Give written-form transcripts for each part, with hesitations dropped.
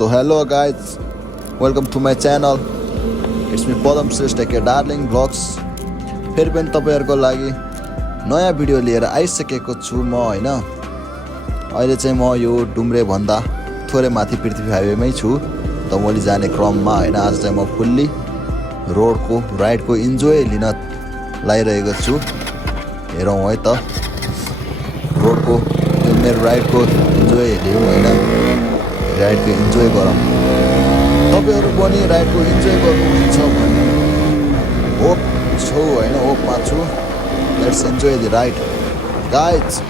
So hello guys, welcome to my channel. It's me Padam Shrestha के darling blogs फेरि पनि तपाईहरुको लागि नयाँ भिडियो लिएर आइसकेको छु म हैन। अहिले चाहिँ म यो डुम्रे भन्दा थोरै माथि पृथ्वी हाइवेमै छु दमोली जाने क्रममा हैन। आज चाहिँ म फुल्ली रोडको राइडको इन्जोय लिन लागिरहेको छु। हेरौँ है त रोडको त्यो मेरो राइडको इन्जोय लिउँ हैन। राइडको इन्जोय गरौँ। तपाईहरु पनि राइडको इन्जोय गर्नुहुन्छ भन्ने होप छु हैन, होपमा छु। Let's enjoy the ride guys.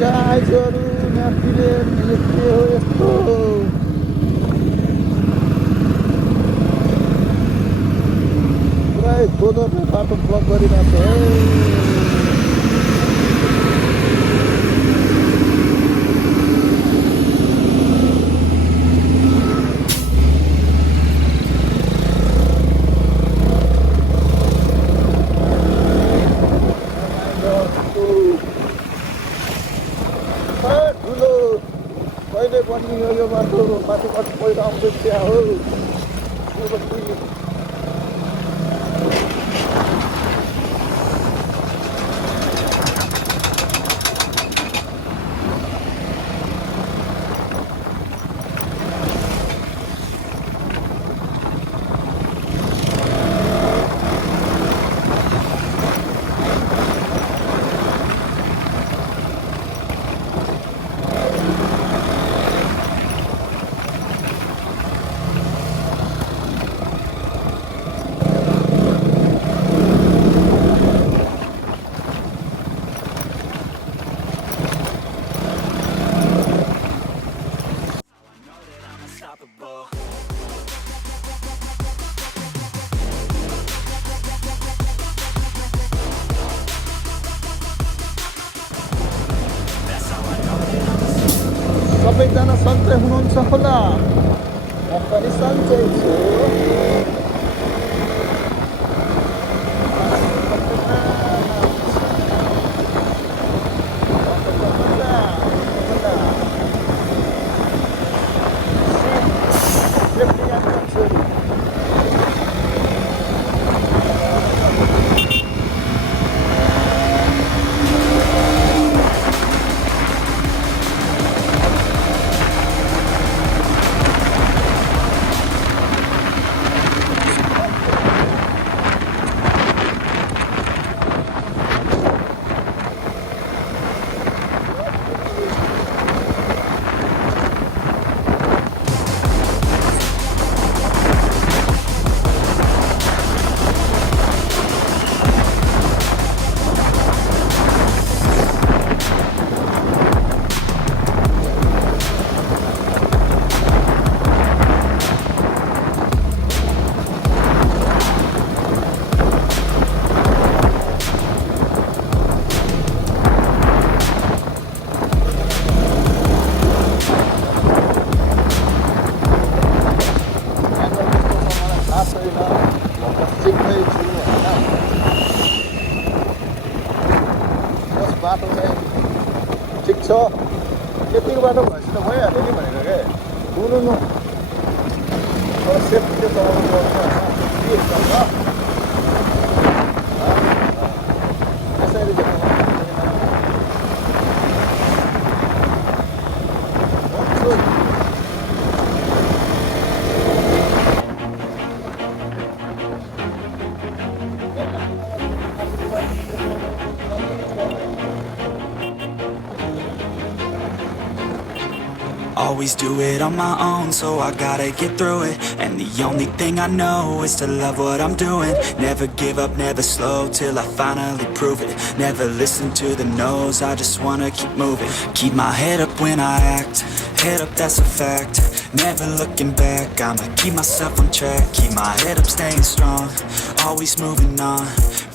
गाइजहरु नातिले के हो यस्तो पुरै गोदरले बाटो ब्लक गरिरहेको छ कहिले पनि यो बाटो माथि कति पहिरो आउँदै त्यहाँ हो। सबैजना सन्चै हुनुहुन्छ होला। म पनि सन्चै छु। छ यतिको बाटो भएपछि त भइहाल्यो नि भनेको के नु सेफ्टी चलाउनु पर्छ होइन यसरी Always do it on my own, so I gotta get through it. And the only thing I know is to love what I'm doing. Never give up, never slow, till I finally prove it. Never listen to the no's, I just wanna keep moving. Keep my head up when I act, head up, that's a fact. Never looking back, I'ma keep myself on track. Keep my head up, staying strong, always moving on.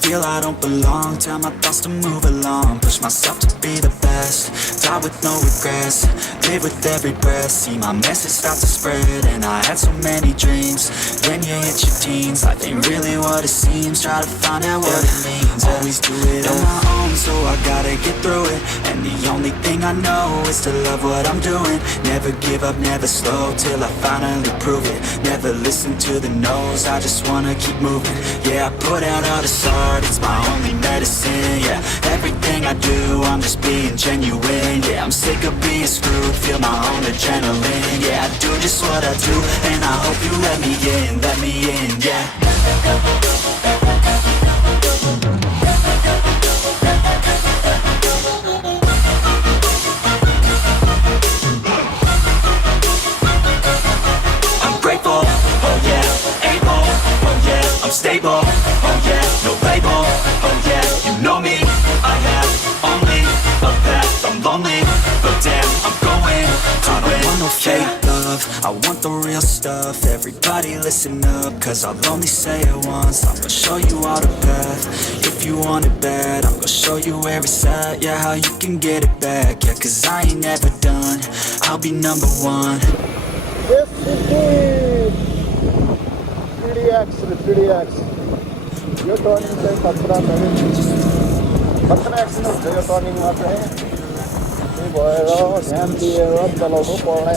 Feel I don't belong, tell my thoughts to move along. Push myself to be the best, die with no regrets. Live with every breath, see my message start to spread. And I had so many dreams, then you hit your teens. Life ain't really what it seems, try to find out what it means. Always do it on my own, so I gotta get through it. And the only thing I know is to love what I'm doing. Never give up, never slow, till I finally prove it. Never listen to the no's, I just wanna keep moving. Yeah, I put out all this art, it's my only medicine. Yeah, everything I do, I'm just being genuine. Yeah, I'm sick of being screwed, feel my own adrenaline. Yeah, I do just what I do, and I hope you let me in, yeah. Stable, oh yeah, no label, oh yeah, you know me. I have only a path, I'm lonely, but damn, I'm going to win. I don't want no fake love, I want the real stuff. Everybody listen up, cause I'll only say it once. I'm gonna show you all the path, if you want it bad. I'm gonna show you where it's at, yeah, how you can get it back. Yeah, cause I ain't never done, I'll be number one. Yes, indeed. 3DX yo turning चाहिँ खतरा accident हुन्छ यो टर्निङमा चाहिँ त्यही भएर ध्यान दिएर चलाउनु पर्ने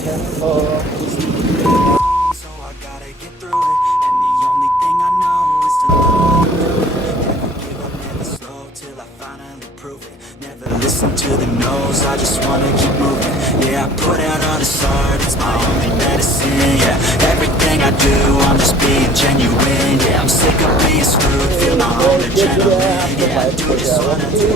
Listen to the no's, I just wanna keep moving. Yeah, I put out all this art, it's my only medicine. Yeah, everything I do, I'm just being genuine. Yeah, I'm sick of being screwed, feel my own adrenaline. Yeah, I do just what I do.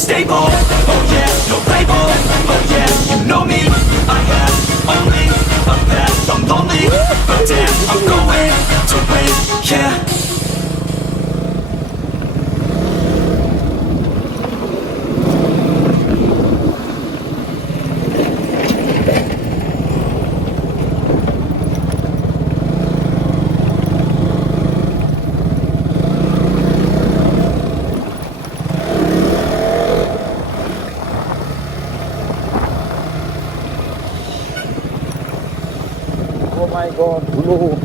Stable, oh yeah, no label, oh yeah, you know me. I have only a path, I'm lonely, but damn, I'm going to win, yeah. Oh my god, Dhulole.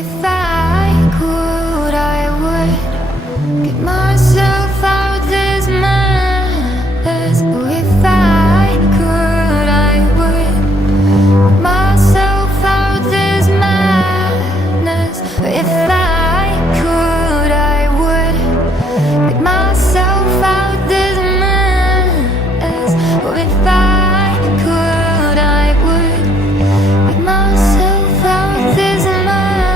If I could, I would get myself out this mess. If I could, I would get myself out this madness. If I could, I would get myself out this mess. If I could, I would get myself out this madness.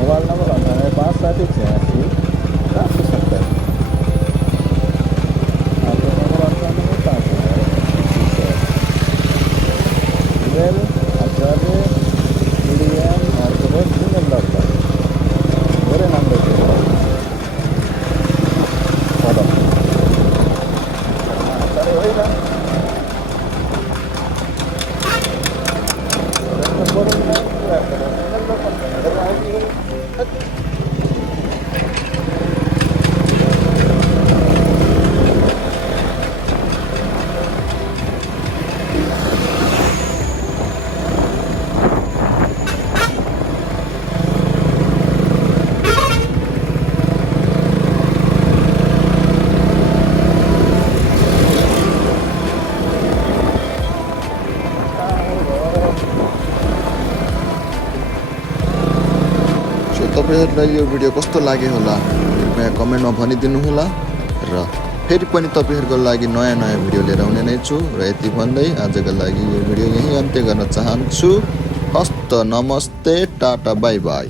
Mobile number 9786 काफी सकता है आपका number 98 email आचार्य medium और gmail.com मेरे नाम रखिए अरे वही ना तपाईहरुलाई यो भिडियो कस्तो लाग्यो होला कृपया कमेन्टमा भनिदिनु होला र फेरि पनि तपाईहरुको लागि नयाँ भिडियो लिएर आउने नै छु र यति भन्दै आजको लागि यो भिडियो यही अन्त्य गर्न चाहन्छु। हस्त नमस्ते टाटा बाइ बाइ।